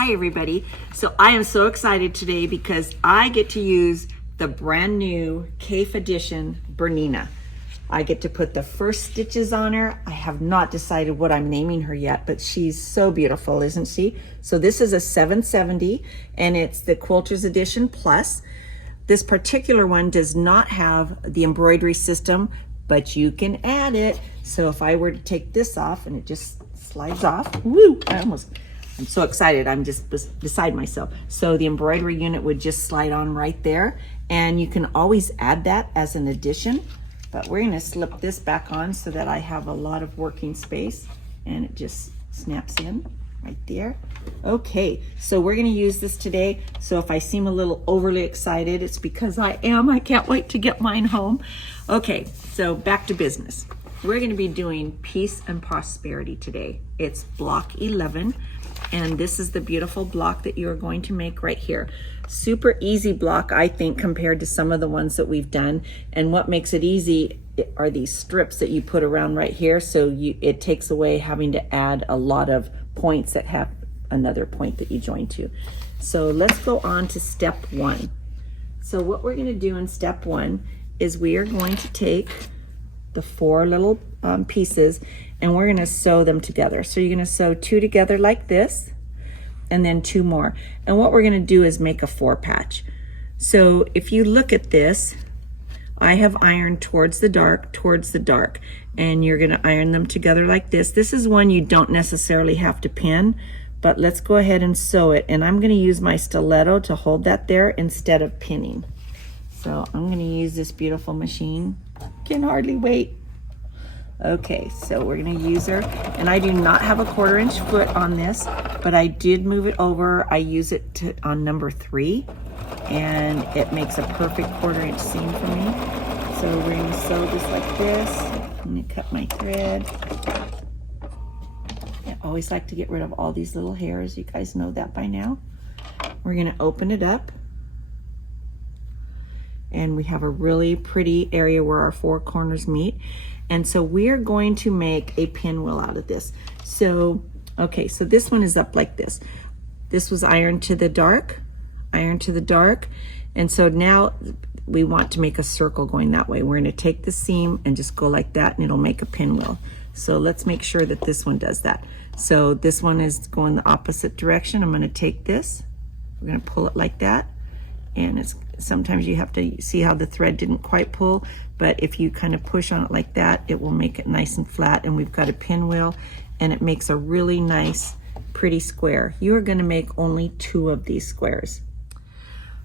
Hi everybody. So I am so excited today because I get to use the brand new CAFE edition Bernina. I get to put the first stitches on her. I have not decided what I'm naming her yet, but she's so beautiful, isn't she? So this is a 770 and it's the Quilters Edition Plus. This particular one does not have the embroidery system, but you can add it. So if I were to take this off and it just slides off, woo, I'm so excited, I'm just beside myself. So the embroidery unit would just slide on right there, and you can always add that as an addition, but we're gonna slip this back on so that I have a lot of working space, and it just snaps in right there. Okay, so we're gonna use this today. So if I seem a little overly excited, it's because I am. I can't wait to get mine home. Okay, so back to business. We're gonna be doing Peace and Prosperity today. It's block 11. And this is the beautiful block that you're going to make right here. Super easy block, I think, compared to some of the ones that we've done. And what makes it easy are these strips that you put around right here. So it takes away having to add a lot of points that have another point that you join to. So let's go on to step 1. So what we're gonna do in step 1 is we are going to take the 4 little pieces and we're gonna sew them together. So you're gonna sew 2 together like this and then 2 more. And what we're gonna do is make a 4 patch. So if you look at this, I have ironed towards the dark, and you're gonna iron them together like this. This is one you don't necessarily have to pin, but let's go ahead and sew it. And I'm gonna use my stiletto to hold that there instead of pinning. So I'm gonna use this beautiful machine. Can hardly wait. Okay, so we're gonna use her, and I do not have a 1/4 inch foot on this, but I did move it over. I use it on number 3, and it makes a perfect 1/4 inch seam for me. So we're gonna sew this like this. I'm gonna cut my thread. I always like to get rid of all these little hairs. You guys know that by now. We're gonna open it up. And we have a really pretty area where our 4 corners meet. And so we're going to make a pinwheel out of this. So, okay, so this one is up like this. This was ironed to the dark, And so now we want to make a circle going that way. We're gonna take the seam and just go like that, and it'll make a pinwheel. So let's make sure that this one does that. So this one is going the opposite direction. I'm gonna take this, we're gonna pull it like that. And it's sometimes you have to see how the thread didn't quite pull, but if you kind of push on it like that, it will make it nice and flat. And we've got a pinwheel, and it makes a really nice, pretty square. You are gonna make only 2 of these squares.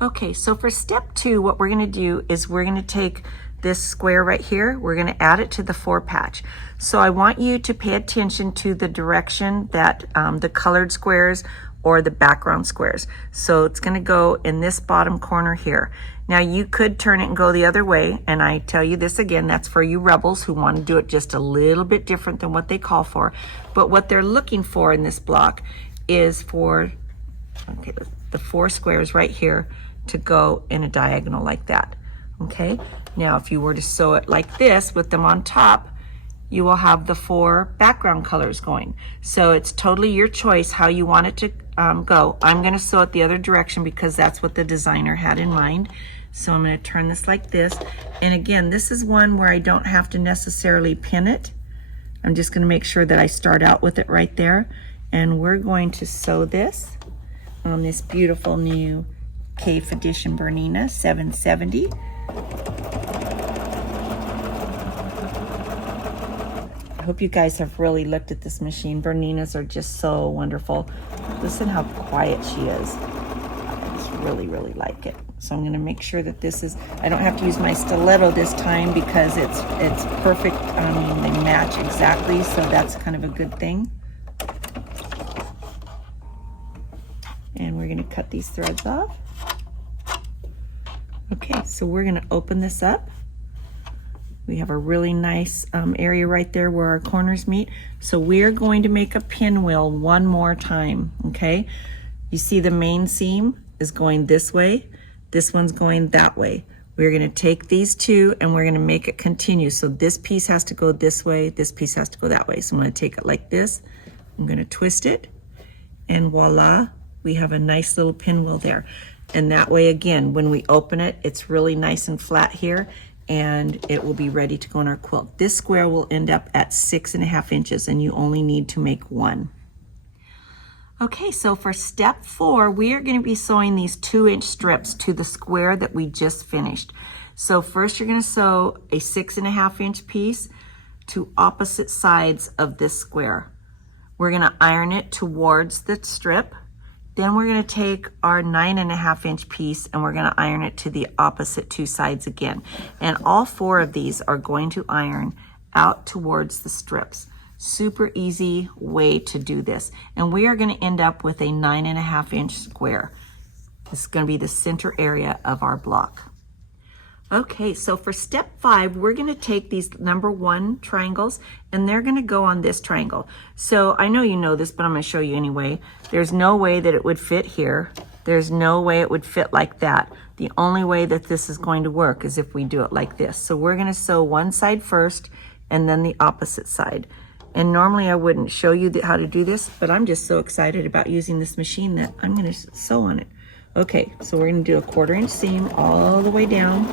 Okay, so for step 2, what we're gonna do is we're gonna take this square right here, we're gonna add it to the 4 patch. So I want you to pay attention to the direction that the colored squares or the background squares. So it's gonna go in this bottom corner here. Now you could turn it and go the other way, and I tell you this again, that's for you rebels who wanna do it just a little bit different than what they call for. But what they're looking for in this block is for, okay, the 4 squares right here to go in a diagonal like that, okay? Now if you were to sew it like this with them on top, you will have the 4 background colors going. So it's totally your choice how you want it to go. I'm gonna sew it the other direction because that's what the designer had in mind. So I'm gonna turn this like this. And again, this is one where I don't have to necessarily pin it. I'm just gonna make sure that I start out with it right there. And we're going to sew this on this beautiful new CAFE edition Bernina 770. I hope you guys have really looked at this machine. Berninas are just so wonderful. Listen how quiet she is. I just really, really like it. So I'm gonna make sure that this is, I don't have to use my stiletto this time because it's perfect. I mean, they match exactly, so that's kind of a good thing. And we're gonna cut these threads off. Okay, so we're gonna open this up. We have a really nice area right there where our corners meet. So we're going to make a pinwheel one more time, okay? You see the main seam is going this way. This one's going that way. We're gonna take these 2 and we're gonna make it continue. So this piece has to go this way, this piece has to go that way. So I'm gonna take it like this. I'm gonna twist it, and voila, we have a nice little pinwheel there. And that way, again, when we open it, it's really nice and flat here, and it will be ready to go on our quilt. This square will end up at 6.5 inches, and you only need to make one. Okay, so for step 4, we are going to be sewing these 2-inch strips to the square that we just finished. So first you're going to sew a 6.5-inch piece to opposite sides of this square. We're going to iron it towards the strip. Then we're going to take our 9.5-inch piece and we're going to iron it to the opposite 2 sides again. And all 4 of these are going to iron out towards the strips. Super easy way to do this. And we are going to end up with a 9.5-inch square. This is going to be the center area of our block. Okay, so for step 5, we're going to take these number 1 triangles and they're going to go on this triangle. So I know you know this, but I'm going to show you anyway. There's no way that it would fit here. There's no way it would fit like that. The only way that this is going to work is if we do it like this. So we're going to sew one side first and then the opposite side. And normally I wouldn't show you how to do this, but I'm just so excited about using this machine that I'm going to sew on it. Okay, so we're going to do a 1/4-inch seam all the way down.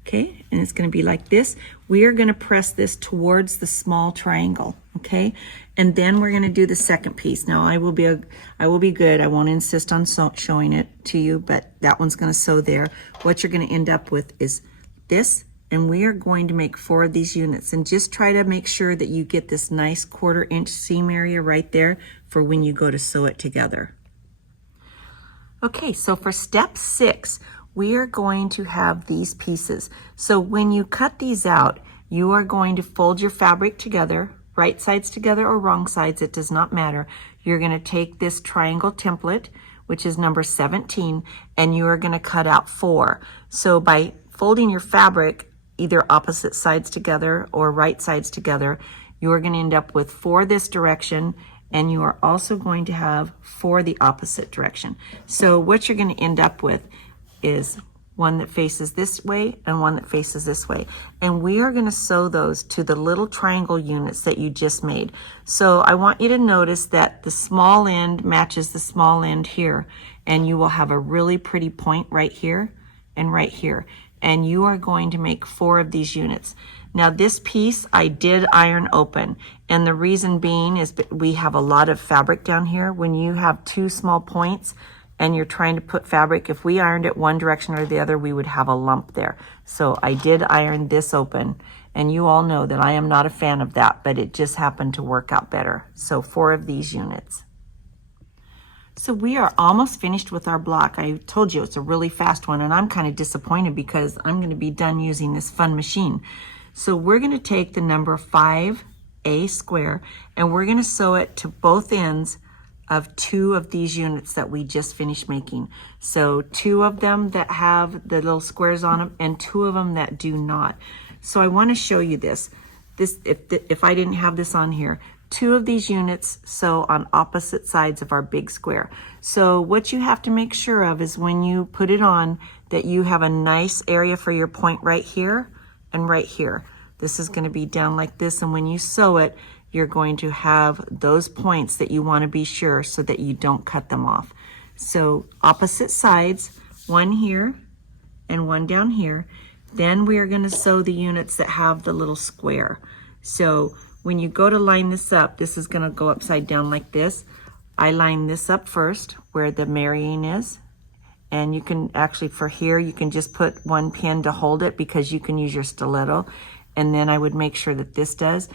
Okay, and it's going to be like this. We are going to press this towards the small triangle, okay? And then we're going to do the second piece. Now I will be good. I won't insist on showing it to you, but that one's going to sew there. What you're going to end up with is this, and we are going to make 4 of these units. And just try to make sure that you get this nice 1/4-inch seam area right there for when you go to sew it together. Okay, so for step 6, we are going to have these pieces. So when you cut these out, you are going to fold your fabric together, right sides together or wrong sides, it does not matter. You're going to take this triangle template, which is number 17, and you are going to cut out 4. So by folding your fabric either opposite sides together or right sides together, you are going to end up with 4 this direction, and you are also going to have 4 the opposite direction. So what you're going to end up with is one that faces this way and one that faces this way. And we are going to sew those to the little triangle units that you just made. So I want you to notice that the small end matches the small end here, and you will have a really pretty point right here and right here. And you are going to make 4 of these units. Now this piece I did iron open, and the reason being is we have a lot of fabric down here. When you have 2 small points and you're trying to put fabric, if we ironed it one direction or the other, we would have a lump there. So I did iron this open, and you all know that I am not a fan of that, but it just happened to work out better. So 4 of these units. So we are almost finished with our block. I told you it's a really fast one, and I'm kind of disappointed because I'm going to be done using this fun machine. So we're going to take the number 5A square, and we're going to sew it to both ends of 2 of these units that we just finished making. So 2 of them that have the little squares on them and 2 of them that do not. So I want to show you this. If I didn't have this on here, 2 of these units sew on opposite sides of our big square. So what you have to make sure of is when you put it on that you have a nice area for your point right here and right here. This is going to be down like this, and when you sew it, you're going to have those points that you want to be sure so that you don't cut them off. So opposite sides, one here and one down here. Then we are going to sew the units that have the little square. So when you go to line this up, this is going to go upside down like this. I line this up first where the marrying is. And you can actually, for here, you can just put 1 pin to hold it because you can use your stiletto. And then I would make sure that this does.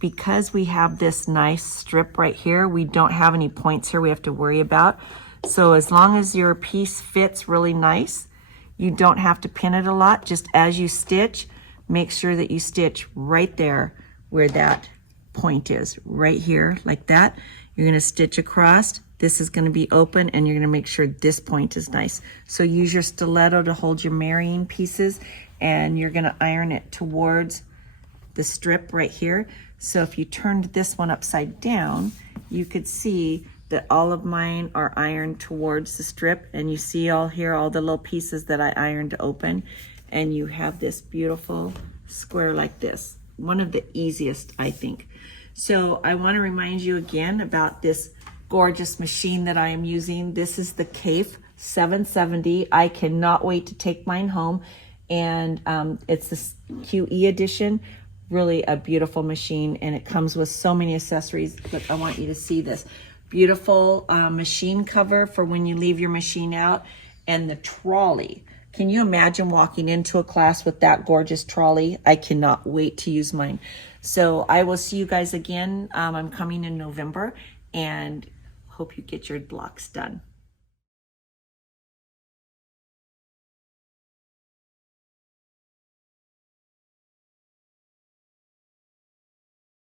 Because we have this nice strip right here, we don't have any points here we have to worry about. So as long as your piece fits really nice, you don't have to pin it a lot. Just as you stitch, make sure that you stitch right there where that point is, right here, like that. You're going to stitch across. This is going to be open, and you're going to make sure this point is nice. So use your stiletto to hold your marrying pieces, and you're going to iron it towards the strip right here. So if you turned this one upside down, you could see that all of mine are ironed towards the strip, and you see all here, all the little pieces that I ironed open, and you have this beautiful square like this. One of the easiest, I think. So I want to remind you again about this gorgeous machine that I am using. This is the KAFE 770. I cannot wait to take mine home. And it's this QE edition. Really a beautiful machine, and it comes with so many accessories. But I want you to see this beautiful machine cover for when you leave your machine out, and the trolley. Can you imagine walking into a class with that gorgeous trolley? I cannot wait to use mine. So I will see you guys again. I'm coming in November, and hope you get your blocks done.